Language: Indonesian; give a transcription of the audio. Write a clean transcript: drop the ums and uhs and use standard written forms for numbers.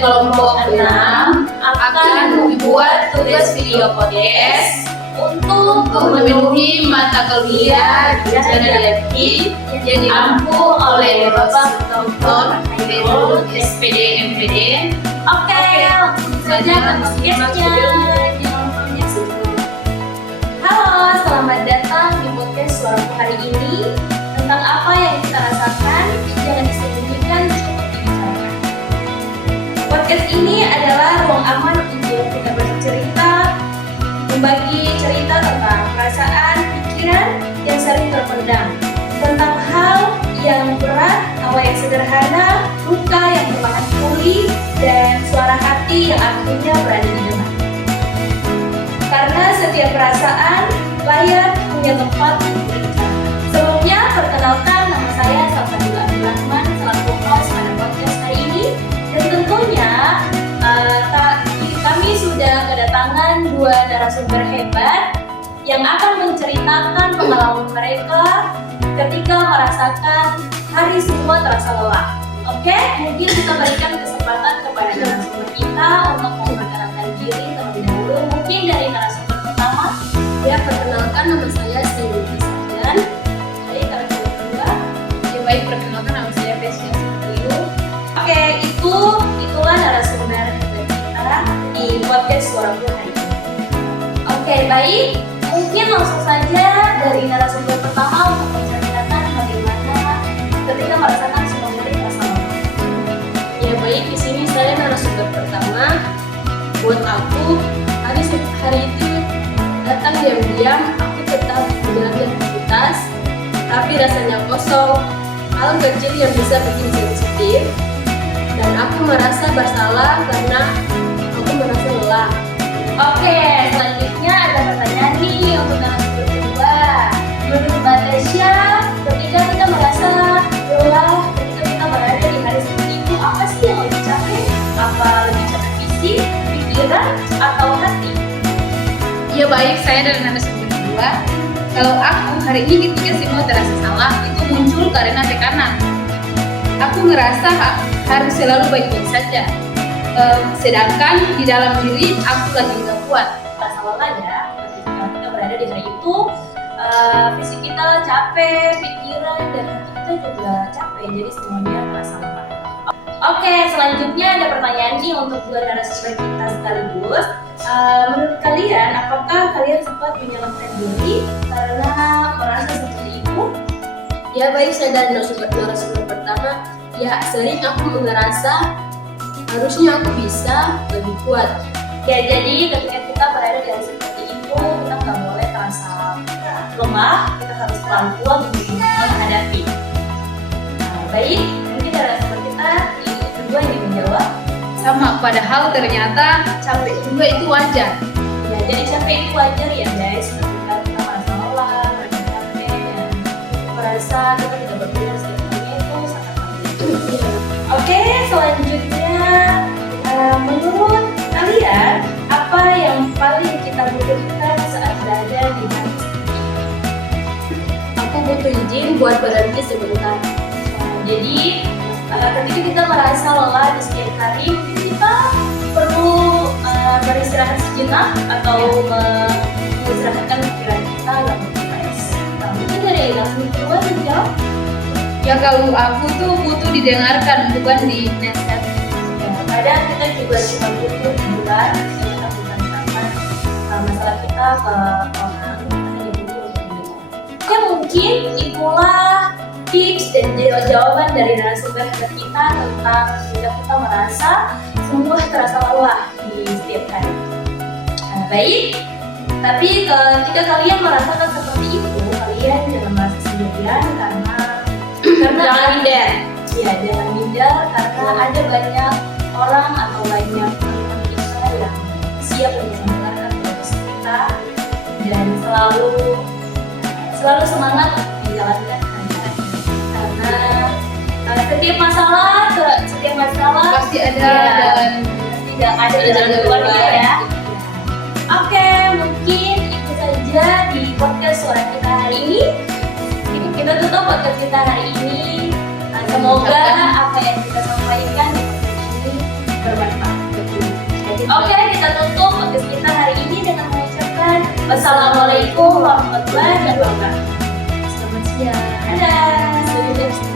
kelompok 6 akan membuat tugas video podcast untuk memenuhi mata kuliah Bicara Lebih yang diampu oleh Bapak Dr. Hairul SPD MPD. Oke, langsung saja ke podcastnya. Jangan lupa menyaksikan. Halo, selamat datang di podcast Suaraku hari ini. Tentang apa yang kita rasakan, jangan disembunyikan, cukup dibicarakan. Podcast ini adalah ruang aman untuk kita bercerita, membagi cerita tentang perasaan, pikiran yang sering terpendam, tentang hal yang berat, tawa yang sederhana, luka yang perlahan pulih, dan suara hati yang akhirnya berada di depan. Karena setiap perasaan layak punya tempat untuk berbicara. Sebelumnya, perkenalkan nama saya Salsabila Abdurrahman selaku host pada podcast hari ini, dan tentunya kami sudah kedatangan dua narasumber hebat yang akan menceritakan pengalaman mereka ketika merasakan hari semua terasa lelah. Oke, mungkin kita berikan kesempatan kepada narasumber kita untuk memperkenalkan diri terlebih dahulu. Mungkin dari narasumber pertama. Ya, perkenalkan nama saya Sindy Sajan. Baik, narasumber kedua. Ya, baik, perkenalkan nama saya Pesya Sutrio. Oke, itulah narasumber hebat kita di podcast Suaraku hari ini. Oke, baik. Mungkin langsung saja dari narasumber pertama untuk menceritakan bagaimana ketika merasakan semua hari terasa lelah. Ya, baik, di sini saya narasumber pertama. Buat aku, hari itu datang diam-diam, aku tetap menjalani aktivitas, tapi rasanya kosong. Hal kecil yang bisa bikin sensitif, dan aku merasa bersalah karena aku merasa lelah. Oke, selanjutnya ada pertanyaan nih untuk narasumber kedua. Menurut Mbak Tesya, ketika kita merasa lelah, ketika kita berada di hari seperti itu, apa sih yang lebih capek? Apa lebih capek fisik, pikiran, atau hati? Ya, baik, saya dari narasumber kedua. Kalau aku hari ini ketika semua terasa salah, itu muncul karena tekanan. Aku ngerasa harus selalu baik-baik saja. Sedangkan di dalam diri aku lagi nggak kuat. Rasa lelah ya, ketika kita berada di hari itu, fisik kita capek, pikiran dan hati kita juga capek, jadi semuanya terasa lelah. Oke, selanjutnya ada pertanyaan nih untuk dua narasumber kita sekaligus. Menurut kalian, apakah kalian sempat menyelamatkan diri karena merasa seperti itu? Ya, baik, saya dari narasumber pertama. Ya, sering aku merasa harusnya aku bisa lebih kuat. Ya, jadi ketika kita berada di hari seperti itu, kita nggak boleh terasa lemah, kita harus pelan-pelan untuk menghadapi. Baik, mungkin narasumber kita yang kedua yang menjawab. Sama, padahal ternyata capek juga itu wajar. Ya, jadi capek itu wajar ya guys. Ketika kita merasa lelah, merasa capek, dan merasa kita tidak berguna setiap harinya itu sangat wajar. Oke, selanjutnya menurut kalian apa yang paling kita butuhkan saat berada di hari seperti ini? Aku butuh izin buat berhenti sebentar. Jadi ketika kita merasa lelah di setiap hari, mungkin kita perlu beristirahat sejenak atau mengistirahatkan pikiran kita yang stres. Mungkin dari narasumber kedua menjawab. Ya, kalau aku tuh butuh didengarkan, bukan dinasihat. Ya, kadang kita juga cuma butuh hiburan, kita bukan masalah kita ke orang, kita hanya butuh untuk mendengar. Ya, mungkin itulah tips dan jawaban dari narasumber hebat kita tentang ketika kita merasa semua terasa lelah di setiap hari. Nah, baik, tapi ketika kalian merasakan seperti itu, kalian jangan merasa sendirian karena jangan minder. Ya, jangan minder karena ada banyak orang atau banyak teman kita yang siap untuk mendengarkan podcast kita dan selalu semangat untuk menjalankan hari-hari. Karena setiap masalah Pasti ada dan tidak ada jalan keluarnya ya. Oke, mungkin itu saja di podcast suara kita hari ini. Kita tutup podcast kita hari ini. Semoga apa yang kita sampaikan di podcast ini bermanfaat. Wassalamualaikum warahmatullahi wabarakatuh. Selamat siang. Dadah. See you next time.